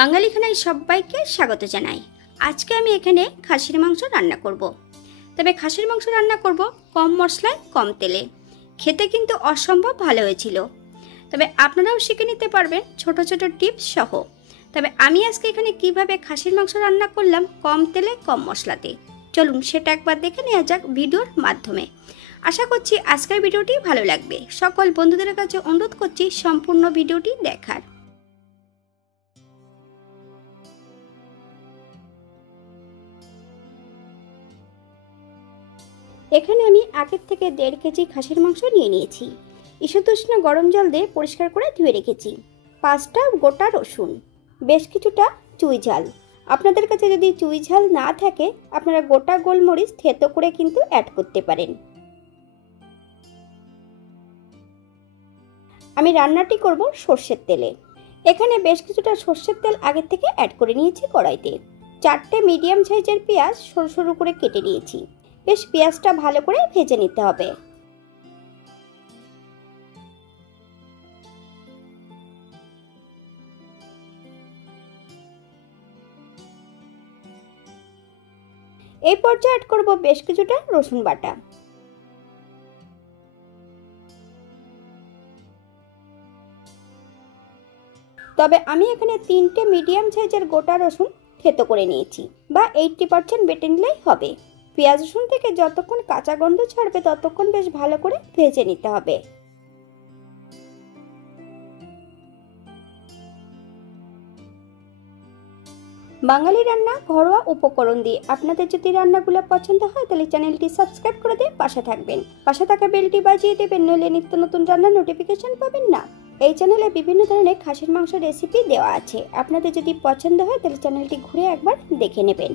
বাঙালি খানায় সবাইকে স্বাগত জানাই। আজকে আমি এখানে খাসির মাংস রান্না করব। তবে খাসির মাংস রান্না করব কম মশলায় কম তেলে। খেতে কিন্তু অসম্ভব ভালো হয়েছিল। তবে আপনারাও শিখে নিতে পারবেন ছোট ছোট টিপস সহ। তবে আমি আজকে এখানে কিভাবে খাসির মাংস রান্না করলাম কম তেলে কম মশলাতে, চলুন সেটা একবার দেখে নেওয়া যাক ভিডিওর মাধ্যমে। আশা করছি আজকের ভিডিওটি ভালো লাগবে। সকল বন্ধুদের কাছে অনুরোধ করছি সম্পূর্ণ ভিডিওটি দেখার। এখানে আমি আগের থেকে 1.5 কেজি খাসির মাংস নিয়ে নিয়েছি। ঈষদুষ্ণ গরম জল দিয়ে পরিষ্কার করে ধুয়ে রেখেছি। 5টা গোটা রসুন, বেশ কিছুটা চুই ঝাল। আপনাদের কাছে যদি চুই ঝাল না থাকে আপনারা গোটা গোলমরিচ থেতো করে কিন্তু অ্যাড করতে পারেন। আমি রান্নাটি করব সর্ষের তেলে। এখানে বেশ কিছুটা সর্ষের তেল আগের থেকে অ্যাড করে নিয়েছি কড়াইতে। 4টে মিডিয়াম সাইজের পেঁয়াজ সরু সরু করে কেটে নিয়েছি। বেশ পেঁয়াজটা ভালো করে ভেজে নিতে হবে। এই পর্যায়ে অ্যাড করব বেশ কিছুটা রসুন বাটা। তবে আমি এখানে 3টে মিডিয়াম সাইজের গোটা রসুন থেতো করে নিয়েছি, বা 80% বেটে নিলেই হবে। পেঁয়াজ রসুন থেকে যতক্ষণ কাঁচা গন্ধ ছাড়বে ততক্ষণ বেশ ভালো করে ভেজে নিতে হবে। বাঙালি রান্না ঘরোয়া উপকরণ দিয়ে আপনাদের যদি রান্নাগুলো পছন্দ হয় তাহলে চ্যানেলটি সাবস্ক্রাইব করে দিয়ে পাশে থাকবেন। পাশে থাকা বেলটি বাজিয়ে দেবেন, নইলে নিত্য নতুন রান্নার নোটিফিকেশন পাবেন না। এই চ্যানেলে বিভিন্ন ধরনের খাসির মাংস রেসিপি দেওয়া আছে। আপনাদের যদি পছন্দ হয় তাহলে চ্যানেলটি ঘুরে একবার দেখে নেবেন।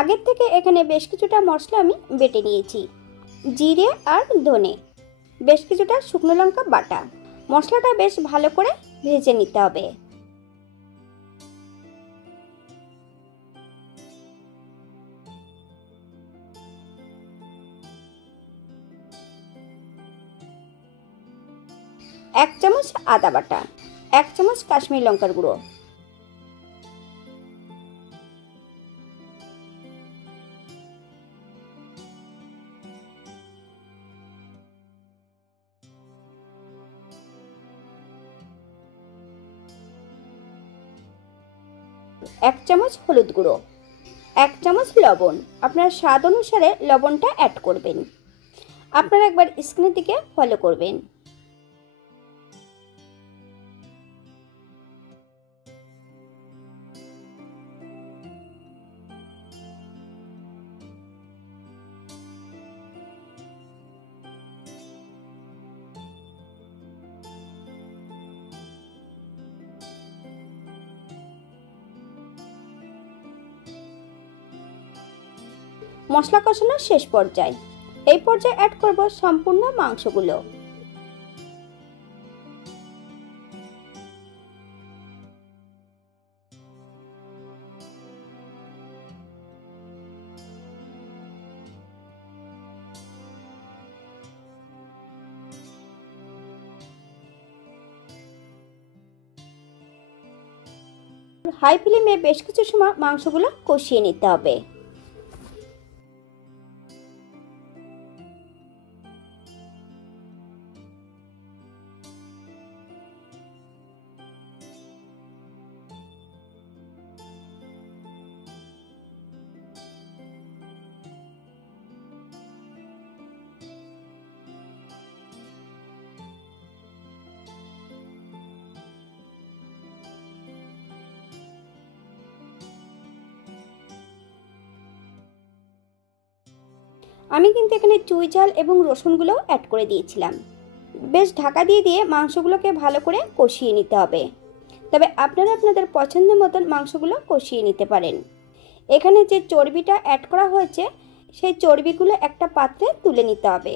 আগের থেকে এখানে বেশ কিছুটা মশলা আমি বেটে নিয়েছি। জিরে আর ধনে, বেশ কিছুটা শুকনো লঙ্কা বাটা। মশলাটা বেশ ভালো করে ভেজে নিতে হবে। এক চামচ আদা বাটা, 1 চামচ কাশ্মীরি লঙ্কার গুঁড়ো, এক চামচ হলুদ গুঁড়ো, 1 চামচ লবণ। আপনার স্বাদ অনুসারে লবণটা অ্যাড করবেন। আপনারা একবার স্ক্রিনের দিকে ফলো করবেন। মশলা কষানোর শেষ পর্যায়ে এই পর্যায়ে অ্যাড করব সম্পূর্ণ মাংসগুলো। হাই ফ্লেমে বেশ কিছু সময় মাংসগুলো কষিয়ে নিতে হবে। আমি কিন্তু এখানে চুই ঝাল এবং রসুনগুলো অ্যাড করে দিয়েছিলাম। বেশ ঢাকা দিয়ে দিয়ে মাংসগুলোকে ভালো করে কষিয়ে নিতে হবে। তবে আপনারা আপনাদের পছন্দ মতন মাংসগুলো কষিয়ে নিতে পারেন। এখানে যে চর্বিটা অ্যাড করা হয়েছে সেই চর্বিগুলো একটা পাত্রে তুলে নিতে হবে।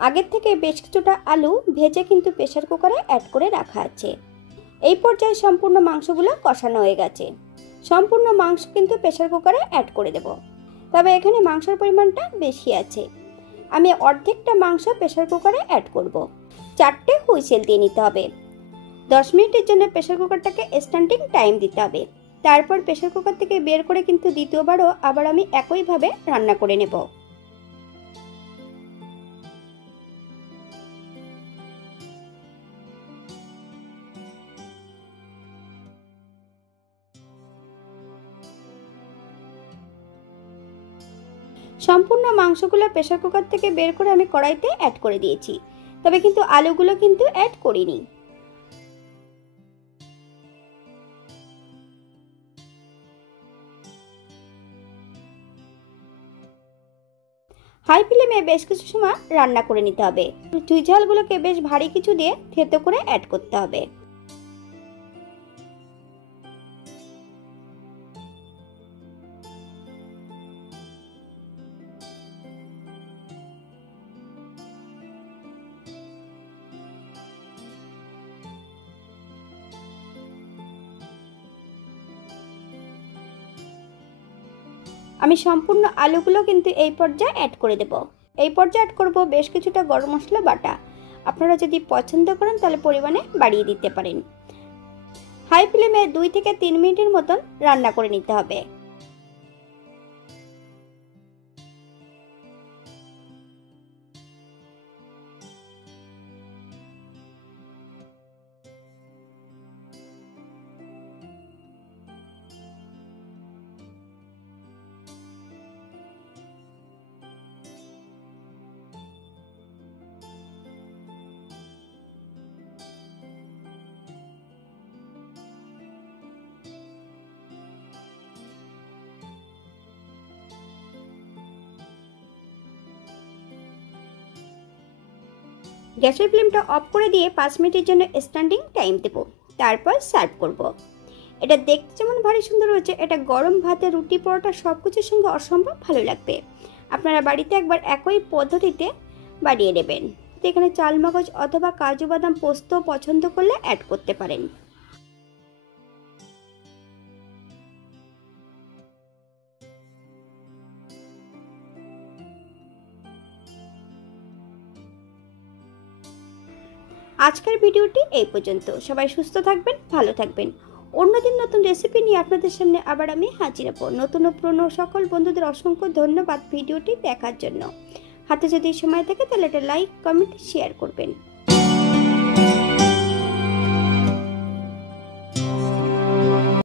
আগের থেকে বেশ কিছুটা আলু ভেজে কিন্তু প্রেসার কুকারে অ্যাড করে রাখা আছে। এই পর্যায়ে সম্পূর্ণ মাংসগুলো কষানো হয়ে গেছে। সম্পূর্ণ মাংস কিন্তু প্রেসার কুকারে অ্যাড করে দেব। তবে এখানে মাংসের পরিমাণটা বেশি আছে, আমি অর্ধেকটা মাংস প্রেসার কুকারে অ্যাড করব। 4টে হুইসেল দিয়ে নিতে হবে। 10 মিনিটের জন্য প্রেসার কুকারটাকে স্ট্যান্ডিং টাইম দিতে হবে। তারপর প্রেসার কুকার থেকে বের করে কিন্তু দ্বিতীয়বারও আবার আমি একইভাবে রান্না করে নেব। সম্পূর্ণ মাংসগুলো প্রেসার কুকার থেকে বের করে আমি কড়াইতে অ্যাড করে দিয়েছি, তবে কিন্তু আলুগুলো কিন্তু অ্যাড করিনি। হাই ফ্লেমে বেশ কিছু সময় রান্না করে নিতে হবে। চুই ঝালগুলোকে বেশ ভারী কিছু দিয়ে থেতো করে অ্যাড করতে হবে। আমি সম্পূর্ণ আলুগুলো কিন্তু এই পর্যায়ে অ্যাড করে দেব। এই পর্যায়ে অ্যাড করব বেশ কিছুটা গরম মশলা বাটা। আপনারা যদি পছন্দ করেন তাহলে পরিমাণে বাড়িয়ে দিতে পারেন। হাই ফ্লেমে 2 থেকে 3 মিনিটের মতন রান্না করে নিতে হবে। গ্যাসের ফ্লেমটা অফ করে দিয়ে 5 মিনিটের জন্য স্ট্যান্ডিং টাইম দেব। তারপর সার্ভ করব। এটা দেখতে যেমন ভারী সুন্দর হয়েছে, এটা গরম ভাতে, রুটি, পরোটা সব কিছুর সঙ্গে অসম্ভব ভালো লাগবে। আপনারা বাড়িতে একবার একই পদ্ধতিতে বানিয়ে নেবেন। তো এখানে চাল মগজ অথবা কাজু বাদাম পোস্ত পছন্দ করলে অ্যাড করতে পারেন। আজকের ভিডিওটি এই পর্যন্ত। সবাই সুস্থ থাকবেন, ভালো থাকবেন। অন্যদিন নতুন রেসিপি নিয়ে আপনাদের সামনে আবার আমি হাজির হব। নতুন ও পুরনো সকল বন্ধুদের অসংখ্য ধন্যবাদ ভিডিওটি দেখার জন্য। হাতে যদি সময় থাকে তাহলে একটা লাইক, কমেন্ট, শেয়ার করবেন।